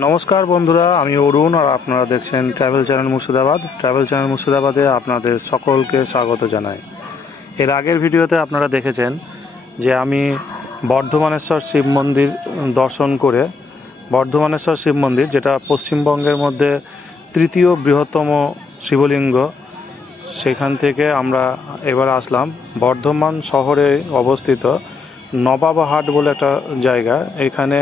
নমস্কার বন্ধুরা, আমি অরুণ আর আপনারা দেখছেন travel channel Murshidabad. Travel channel মুর্শিদাবাদে আপনাদের সকলকে স্বাগত জানাই। এর আগের ভিডিওতে আপনারা দেখেছেন যে আমি বর্ধমানেশ্বর শিব মন্দির দর্শন করে, বর্ধমানেশ্বর শিব মন্দির যেটা পশ্চিমবঙ্গের মধ্যে তৃতীয় বৃহত্তম শিবলিঙ্গ, সেখান থেকে আমরা এবার আসলাম বর্ধমান শহরে অবস্থিত নবাবহাট বলে একটা জায়গা। এখানে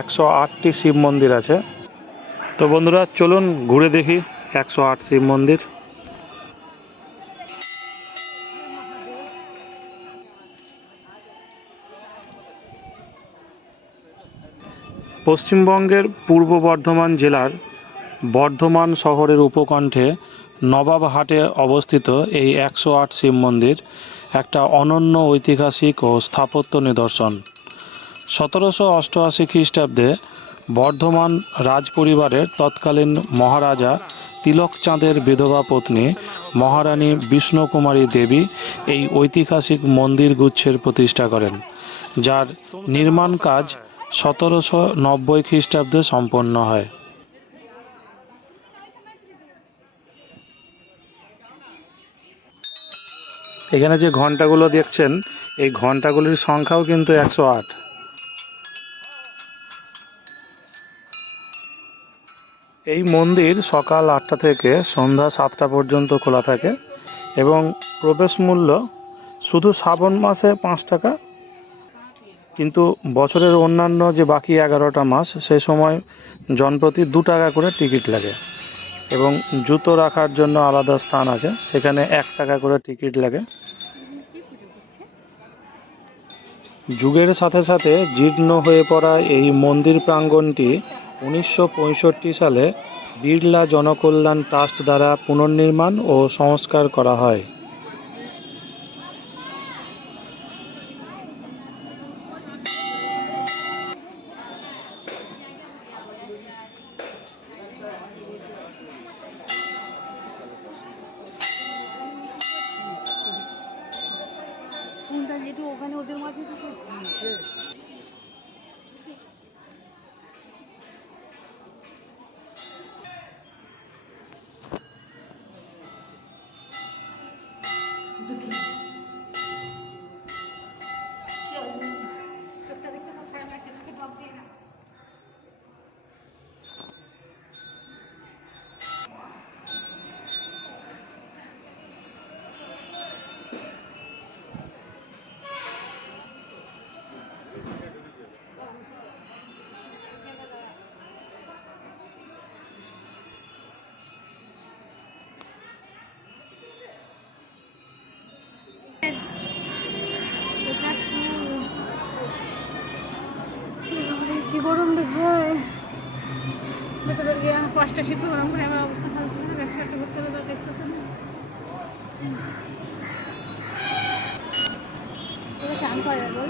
108টি শিব মন্দির আছে। তো বন্ধুরা, চলুন ঘুরে দেখি 108 শিব মন্দির। পশ্চিমবঙ্গের পূর্ব বর্ধমান জেলার বর্ধমান শহরের উপকণ্ঠে নবাবহাটে অবস্থিত এই 108 শিব মন্দির একটা অনন্য ঐতিহাসিক ও স্থাপত্য নিদর্শন। 1788 খ্রিস্টাব্দে বর্ধমান রাজপরিবারের তৎকালীন মহারাজা তিলকচাঁদের বিধবা পত্নী মহারানী বিষ্ণুকুমারী দেবী এই ঐতিহাসিক মন্দির গুচ্ছের প্রতিষ্ঠা করেন, যার নির্মাণ কাজ 1790 খ্রিস্টাব্দে সম্পন্ন হয়। এখানে যে ঘন্টাগুলো দেখছেন, এই ঘন্টাগুলির সংখ্যাও কিন্তু 108। এই মন্দির সকাল 8টা থেকে সন্ধ্যা 7টা পর্যন্ত খোলা থাকে এবং প্রবেশ মূল্য শুধু শ্রাবণ মাসে 5 টাকা, কিন্তু বছরের অন্যান্য যে বাকি 11টা মাস সে সময় জনপ্রতি 2 টাকা করে টিকিট লাগে এবং জুতো রাখার জন্য আলাদা স্থান আছে, সেখানে 1 টাকা করে টিকিট লাগে। যুগের সাথে সাথে জীর্ণ হয়ে পড়া এই মন্দির প্রাঙ্গণটি 1965 সালে বিড়লা জনকল্যাণ ট্রাস্ট দ্বারা পুনর্নির্মাণ ও সংস্কার করা হয়। ওখানে ওদের মাঝে কি গরম রে ভাই, ভেতরে গিয়ে 5টা শিল্প গরম করে আমার অবস্থা খারাপ করে 100টা ভর্তি করে দেখতে চান করে বল।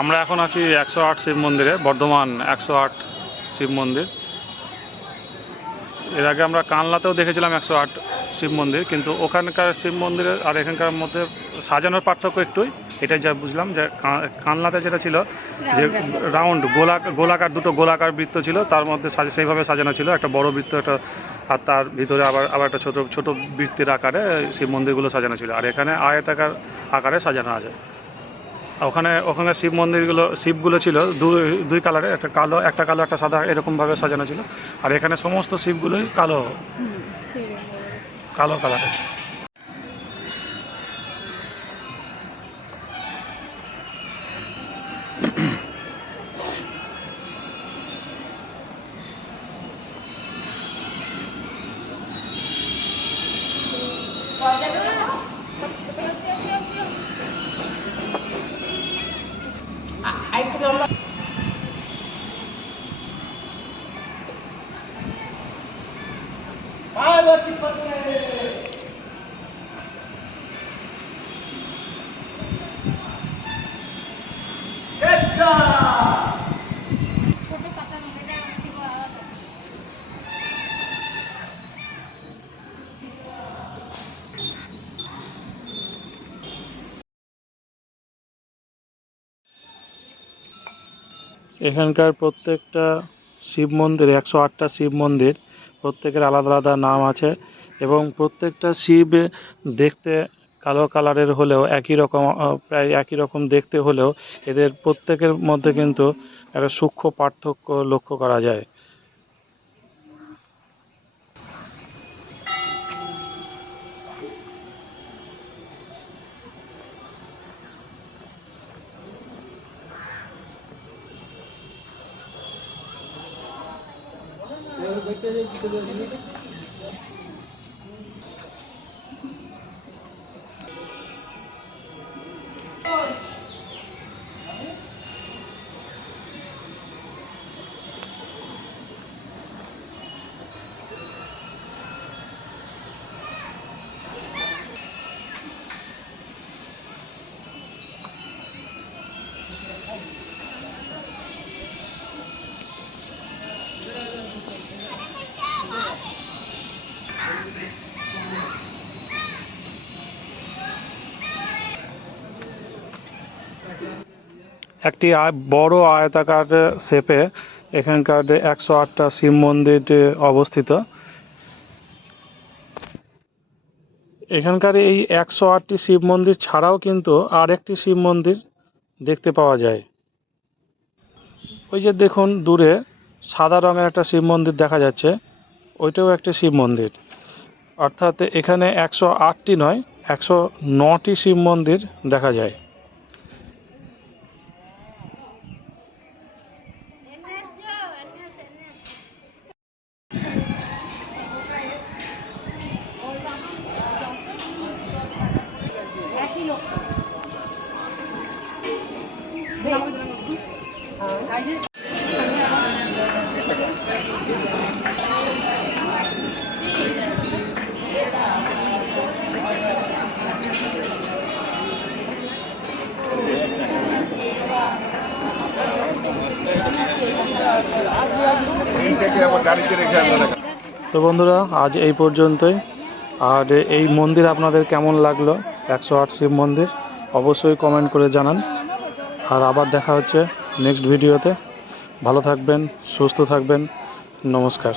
আমরা এখন আছি 108 শিব মন্দিরে, বর্ধমান 108 শিব মন্দির। এর আগে আমরা কানলাতেও দেখেছিলাম 108 শিব মন্দির, কিন্তু ওখানকার শিব মন্দিরের আর এখানকার মধ্যে সাজানোর পার্থক্য একটুই। এটাই যা বুঝলাম যে কানলাতে যেটা ছিল যে রাউন্ড গোলাকার দুটো গোলাকার বৃত্ত ছিল, তার মধ্যে সেইভাবে সাজানো ছিল, একটা বড় বৃত্ত একটা, আর তার ভিতরে আবার একটা ছোট ছোট বৃত্তের আকারে শিব মন্দিরগুলো সাজানো ছিল। আর এখানে আয়তাকার আকারে সাজানো আছে। ওখানে শিবগুলো ছিল দুই কালারে, একটা কালো একটা সাদা, এরকমভাবে সাজানো ছিল। আর এখানে সমস্ত শিবগুলোই কালো কালো কালারের। ছোট পাতা এটা অনেক আলাদা। এখানকার প্রত্যেকটা শিব মন্দির 108টা শিব মন্দির, প্রত্যেকের আলাদা আলাদা নাম আছে এবং প্রত্যেকটা শিব দেখতে কালো কালারের হলেও একই রকম, প্রায় একই রকম দেখতে হলেও এদের প্রত্যেকের মধ্যে কিন্তু একটা সূক্ষ্ম পার্থক্য লক্ষ্য করা যায়। একটি বড় আয়তাকার শেপে এখানকার 108টা শিব মন্দির অবস্থিত। এখানকার এই 108টি শিব মন্দির ছাড়াও কিন্তু আর একটি শিব মন্দির দেখতে পাওয়া যায়। ওই যে দেখুন দূরে সাদা রঙের একটা শিব মন্দির দেখা যাচ্ছে, ওইটাও একটা শিব মন্দির। অর্থাৎ এখানে 108টি নয়, 109টি শিব মন্দির দেখা যায়। তো বন্ধুরা, আজ এই পর্যন্তই। আর এই মন্দির আপনাদের কেমন লাগলো, 108 শিব মন্দির, অবশ্যই কমেন্ট করে জানান। আর আবার দেখা হচ্ছে নেক্সট ভিডিওতে। ভালো থাকবেন, সুস্থ থাকবেন, নমস্কার।